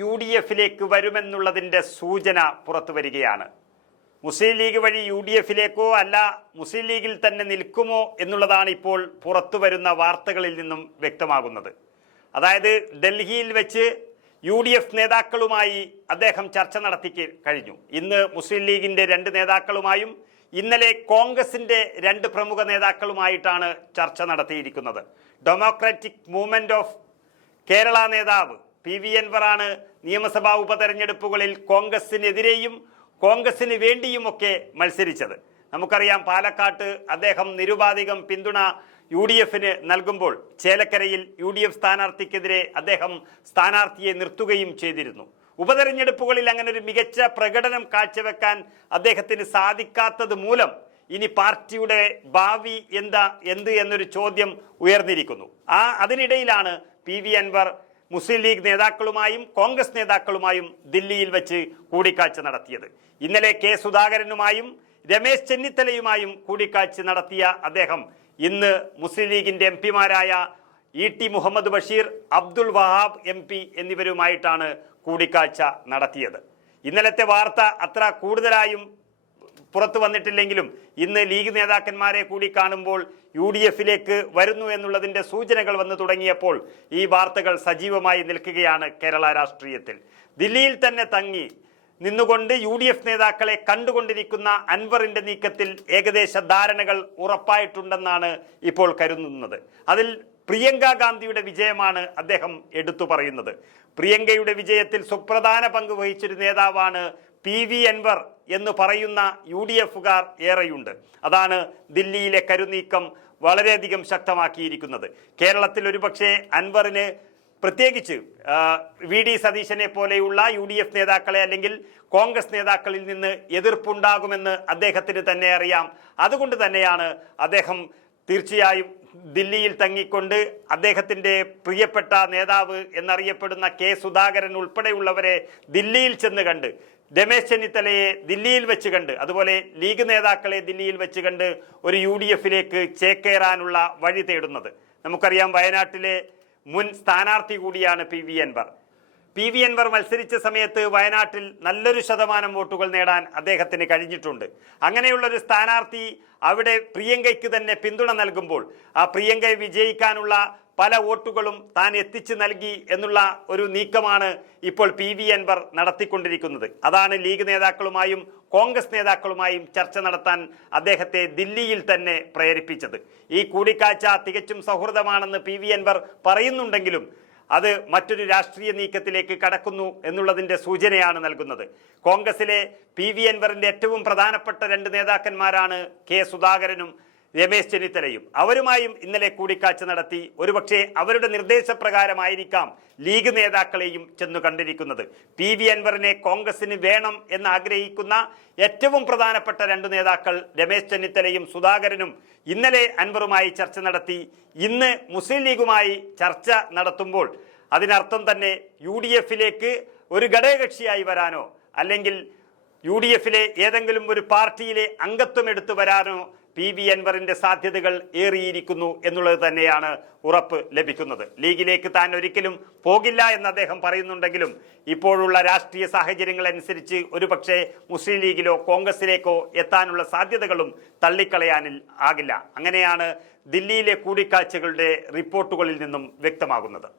U D എഫിലേക്ക് വരുമെന്നുള്ളതിന്റെ സൂചന പുറത്തു വരികയാണ്. മുസ്ലിം ലീഗ് വഴി യു ഡി എഫിലേക്കോ അല്ല മുസ്ലിം ലീഗിൽ തന്നെ നിൽക്കുമോ എന്നുള്ളതാണ് ഇപ്പോൾ പുറത്തു വരുന്ന വാർത്തകളിൽ നിന്നും വ്യക്തമാകുന്നത്. അതായത് ഡൽഹിയിൽ വെച്ച് യു ഡി എഫ് നേതാക്കളുമായി അദ്ദേഹം ചർച്ച നടത്തി കഴിഞ്ഞു. ഇന്ന് മുസ്ലിം ലീഗിന്റെ രണ്ട് നേതാക്കളുമായും ഇന്നലെ കോൺഗ്രസിന്റെ രണ്ട് പ്രമുഖ നേതാക്കളുമായിട്ടാണ് ചർച്ച നടത്തിയിരിക്കുന്നത്. ഡെമോക്രാറ്റിക് മൂവ്മെന്റ് ഓഫ് കേരള നേതാവ് പി വി അൻവറാണ് നിയമസഭാ ഉപതെരഞ്ഞെടുപ്പുകളിൽ കോൺഗ്രസിനെതിരെയും കോൺഗ്രസിന് വേണ്ടിയുമൊക്കെ മത്സരിച്ചത്. നമുക്കറിയാം പാലക്കാട്ട് അദ്ദേഹം നിരുപാധികം പിന്തുണ യു ഡി എഫിന് നൽകുമ്പോൾ ചേലക്കരയിൽ യു ഡി എഫ് സ്ഥാനാർത്ഥിക്കെതിരെ അദ്ദേഹം സ്ഥാനാർത്ഥിയെ നിർത്തുകയും ചെയ്തിരുന്നു. ഉപതെരഞ്ഞെടുപ്പുകളിൽ അങ്ങനെ ഒരു മികച്ച പ്രകടനം കാഴ്ചവെക്കാൻ അദ്ദേഹത്തിന് സാധിക്കാത്തത് മൂലം ഇനി പാർട്ടിയുടെ ഭാവി എന്താ എന്ത് എന്നൊരു ചോദ്യം ഉയർന്നിരിക്കുന്നു. ആ അതിനിടയിലാണ് പി വി അൻവർ മുസ്ലിം ലീഗ് നേതാക്കളുമായും കോൺഗ്രസ് നേതാക്കളുമായും ദില്ലിയിൽ വെച്ച് കൂടിക്കാഴ്ച നടത്തിയത്. ഇന്നലെ കെ സുധാകരനുമായും രമേശ് ചെന്നിത്തലയുമായും കൂടിക്കാഴ്ച നടത്തിയ അദ്ദേഹം ഇന്ന് മുസ്ലിം ലീഗിന്റെ M പിമാരായ E T Muhammad Basheer Abdul Wahab M P എന്നിവരുമായിട്ടാണ് കൂടിക്കാഴ്ച നടത്തിയത്. ഇന്നലത്തെ വാർത്ത അത്ര കൂടുതലായും പുറത്തു വന്നിട്ടില്ലെങ്കിലും ഇന്ന് ലീഗ് നേതാക്കന്മാരെ കൂടി കാണുമ്പോൾ യു ഡി എഫിലേക്ക് വരുന്നു എന്നുള്ളതിന്റെ സൂചനകൾ വന്നു തുടങ്ങിയപ്പോൾ ഈ വാർത്തകൾ സജീവമായി നിൽക്കുകയാണ് കേരള രാഷ്ട്രീയത്തിൽ. ദില്ലിയിൽ തന്നെ തങ്ങി നിന്നുകൊണ്ട് യു ഡി എഫ് നേതാക്കളെ കണ്ടുകൊണ്ടിരിക്കുന്ന അൻവറിന്റെ നീക്കത്തിൽ ഏകദേശ ധാരണകൾ ഉറപ്പായിട്ടുണ്ടെന്നാണ് ഇപ്പോൾ കരുതുന്നത്. അതിൽ പ്രിയങ്ക ഗാന്ധിയുടെ വിജയമാണ് അദ്ദേഹം എടുത്തു പറയുന്നത്. പ്രിയങ്കയുടെ വിജയത്തിൽ സുപ്രധാന പങ്ക് വഹിച്ചൊരു നേതാവാണ് പി വി അൻവർ. എന്ന് പറയുന്ന യു ഡി എഫുകാർ ഏറെയുണ്ട്. അതാണ് ദില്ലിയിലെ കരുനീക്കം വളരെയധികം ശക്തമാക്കിയിരിക്കുന്നത്. കേരളത്തിൽ ഒരുപക്ഷെ അൻവറിന് പ്രത്യേകിച്ച് വി ഡി സതീശനെ പോലെയുള്ള യു ഡി എഫ് നേതാക്കളെ അല്ലെങ്കിൽ കോൺഗ്രസ് നേതാക്കളിൽ നിന്ന് എതിർപ്പുണ്ടാകുമെന്ന് അദ്ദേഹത്തിന് തന്നെ അറിയാം. അതുകൊണ്ട് തന്നെയാണ് അദ്ദേഹം തീർച്ചയായും ദില്ലിയിൽ തങ്ങിക്കൊണ്ട് അദ്ദേഹത്തിന്റെ പ്രിയപ്പെട്ട നേതാവ് എന്നറിയപ്പെടുന്ന കെ സുധാകരൻ ഉൾപ്പെടെയുള്ളവരെ ദില്ലിയിൽ ചെന്ന് കണ്ട് രമേശ് ചെന്നിത്തലയെ ദില്ലിയിൽ വെച്ച് കണ്ട് അതുപോലെ ലീഗ് നേതാക്കളെ ദില്ലിയിൽ വെച്ച് കണ്ട് ഒരു യു ഡി എഫിലേക്ക് ചേക്കേറാനുള്ള വഴി തേടുന്നത്. നമുക്കറിയാം വയനാട്ടിലെ മുൻ സ്ഥാനാർത്ഥി കൂടിയാണ് P V Anvar. P V Anvar മത്സരിച്ച സമയത്ത് വയനാട്ടിൽ നല്ലൊരു ശതമാനം വോട്ടുകൾ നേടാൻ അദ്ദേഹത്തിന് കഴിഞ്ഞിട്ടുണ്ട്. അങ്ങനെയുള്ളൊരു സ്ഥാനാർത്ഥി അവിടെ പ്രിയങ്കയ്ക്ക് തന്നെ പിന്തുണ നൽകുമ്പോൾ ആ പ്രിയങ്കയെ വിജയിക്കാനുള്ള പല വോട്ടുകളും താൻ എത്തിച്ചു നൽകി എന്നുള്ള ഒരു നീക്കമാണ് ഇപ്പോൾ പി വി അൻവർ നടത്തിക്കൊണ്ടിരിക്കുന്നത്. അതാണ് ലീഗ് നേതാക്കളുമായും കോൺഗ്രസ് നേതാക്കളുമായും ചർച്ച നടത്താൻ അദ്ദേഹത്തെ ദില്ലിയിൽ തന്നെ പ്രേരിപ്പിച്ചത്. ഈ കൂടിക്കാഴ്ച തികച്ചും സൗഹൃദമാണെന്ന് പി വി അൻവർ പറയുന്നുണ്ടെങ്കിലും അത് മറ്റൊരു രാഷ്ട്രീയ നീക്കത്തിലേക്ക് കടക്കുന്നു എന്നുള്ളതിന്റെ സൂചനയാണ് നൽകുന്നത്. കോൺഗ്രസിലെ പി വി അൻവറിന്റെ ഏറ്റവും പ്രധാനപ്പെട്ട രണ്ട് നേതാക്കന്മാരാണ് കെ സുധാകരനും രമേശ് ചെന്നിത്തലയും അവരുമായും ഇന്നലെ കൂടിക്കാഴ്ച നടത്തി. ഒരുപക്ഷെ അവരുടെ നിർദ്ദേശപ്രകാരമായിരിക്കാം ലീഗ് നേതാക്കളെയും ചെന്നു കണ്ടിരിക്കുന്നത്. പി വി അൻവറിനെ കോൺഗ്രസിന് വേണം എന്ന് ആഗ്രഹിക്കുന്ന ഏറ്റവും പ്രധാനപ്പെട്ട രണ്ട് നേതാക്കൾ രമേശ് ചെന്നിത്തലയും സുധാകരനും ഇന്നലെ അൻവറുമായി ചർച്ച നടത്തി. ഇന്ന് മുസ്ലിം ലീഗുമായി ചർച്ച നടത്തുമ്പോൾ അതിനർത്ഥം തന്നെ യു ഡി എഫിലേക്ക് ഒരു ഘടകകക്ഷിയായി വരാനോ അല്ലെങ്കിൽ യു ഡി എഫിലെ ഏതെങ്കിലും ഒരു പാർട്ടിയിലെ അംഗത്വം എടുത്തു വരാനോ പി വി അൻവറിന്റെ സാധ്യതകൾ ഏറിയിരിക്കുന്നു എന്നുള്ളത് തന്നെയാണ് ഉറപ്പ് ലഭിക്കുന്നത്. ലീഗിലേക്ക് താൻ ഒരിക്കലും പോകില്ല എന്ന് അദ്ദേഹം പറയുന്നുണ്ടെങ്കിലും ഇപ്പോഴുള്ള രാഷ്ട്രീയ സാഹചര്യങ്ങൾ അനുസരിച്ച് ഒരുപക്ഷെ മുസ്ലിം ലീഗിലോ കോൺഗ്രസിലേക്കോ എത്താനുള്ള സാധ്യതകളും തള്ളിക്കളയാനിൽ ആകില്ല. അങ്ങനെയാണ് ദില്ലിയിലെ കൂടിക്കാഴ്ചകളുടെ റിപ്പോർട്ടുകളിൽ നിന്നും വ്യക്തമാകുന്നത്.